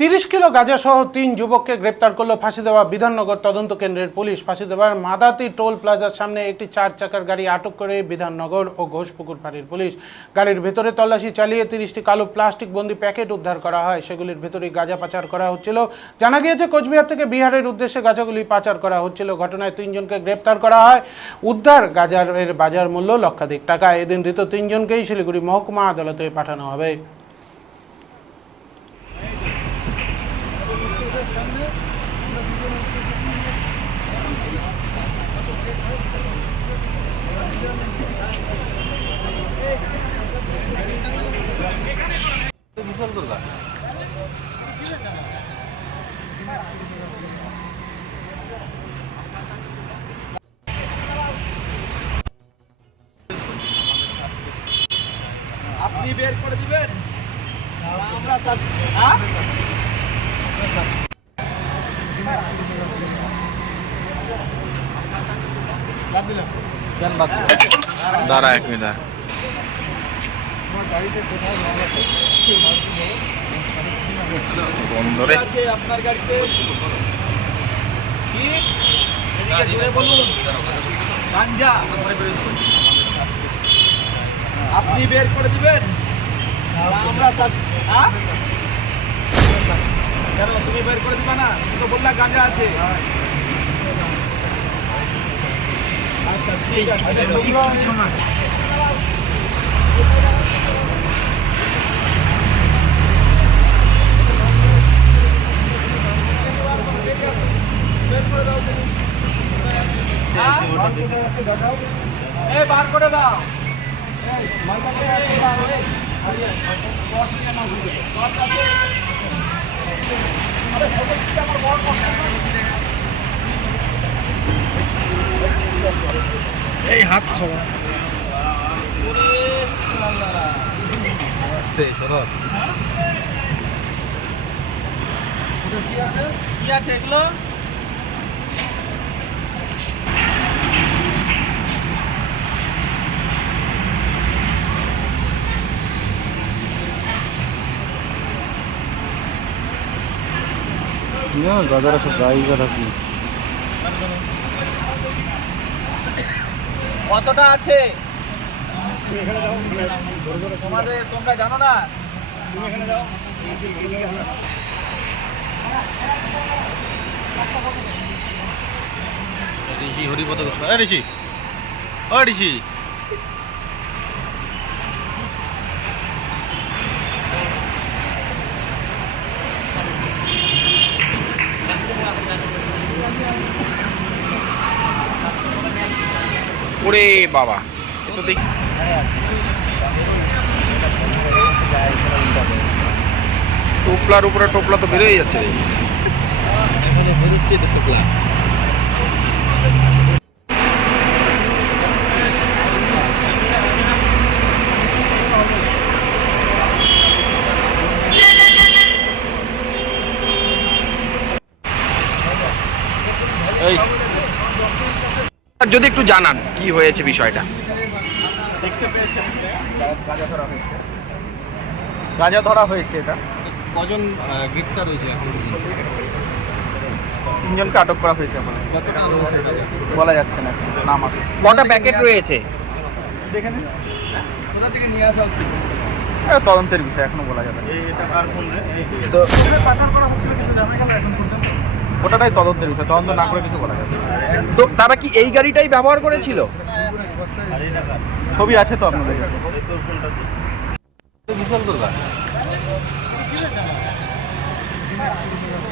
30 kilo গাঁজা সহ 3 যুবককে গ্রেপ্তার করল ফাঁসি দেওয়া বিধাননগর তদন্ত কেন্দ্রের পুলিশ। ফাঁসি দেওয়ার মাদাতি টোল প্লাজার সামনে একটি 4 চাকার গাড়ি আটক করে বিধাননগর ও ঘোষপুকুর ফাঁড়ির পুলিশ। গাড়ির ভেতরে তল্লাশি চালিয়ে 30টি কালো প্লাস্টিক বন্দি প্যাকেট উদ্ধার করা হয়। সেগুলির ভেতরে গাঁজা পাচার করা হচ্ছিল। জানা গিয়েছে কোচবিহার থেকে বিহারের উদ্দেশ্যে গাঁজাগুলি পাচার করা হচ্ছিল। ঘটনায় 3 জনকে গ্রেপ্তার করা হয়। উদ্ধার গাঁজার বাজার মূল্য লক্ষাধিক টাকা। এদিন ধৃত 3 জনকেই শিলিগুড়ি মহকুমা আদালতে পাঠানো হবে। আপনি বের করে দিবেন আমরা দাঁড়া 1 মিনিট বন্ধরে আছে আপনার গাড়িতে কি এদিকে জোরে বলুন গাঞ্জা আপনি বের করে দিবেন আমরা কেন তুমি বের করে দিবা না? তুমি তো বললা গাঁজা আছে। আচ্ছা ঠিক আছে বার করে দাও। এই হাত আস্তে সরব কি আছে এগুলো? গাদারা সব জায়গা থাকি কতটা আছে তোমরা জানো না? ঋষি হরিপদ ঋষি ও ঋষি ওরে বাবা এ তো দেখি টোপলার উপরে টোপলা তো বেরোয় যাচ্ছে এখানে বেরোচ্ছে তো টোপলা। এই যদি একটু জানান কি হয়েছে বিষয়টা। দেখতে পেয়েছেন গাঁজা ধরা হয়েছে। এটা কজন গ্রেপ্তার হয়েছে এখন? 3 জনকে আটক করা হয়েছে। এখন বলা যাচ্ছে না নাম আছে। কটা প্যাকেট রয়েছে? যেখানে কোথা থেকে নিয়ে আসা হচ্ছে তদন্তের বিষয়, এখনো বলা যাবে না। এটা কার ফোন তো পাচার করা হচ্ছিল কিছু জানা গেল এখন পর্যন্ত? ওটাই তদন্তের বিষয়, তদন্ত না করে কিছু বলা যাবে না। তো তারা কি এই গাড়িটাই ব্যবহার করেছিল? ছবি আছে তো আপনাদের কাছে।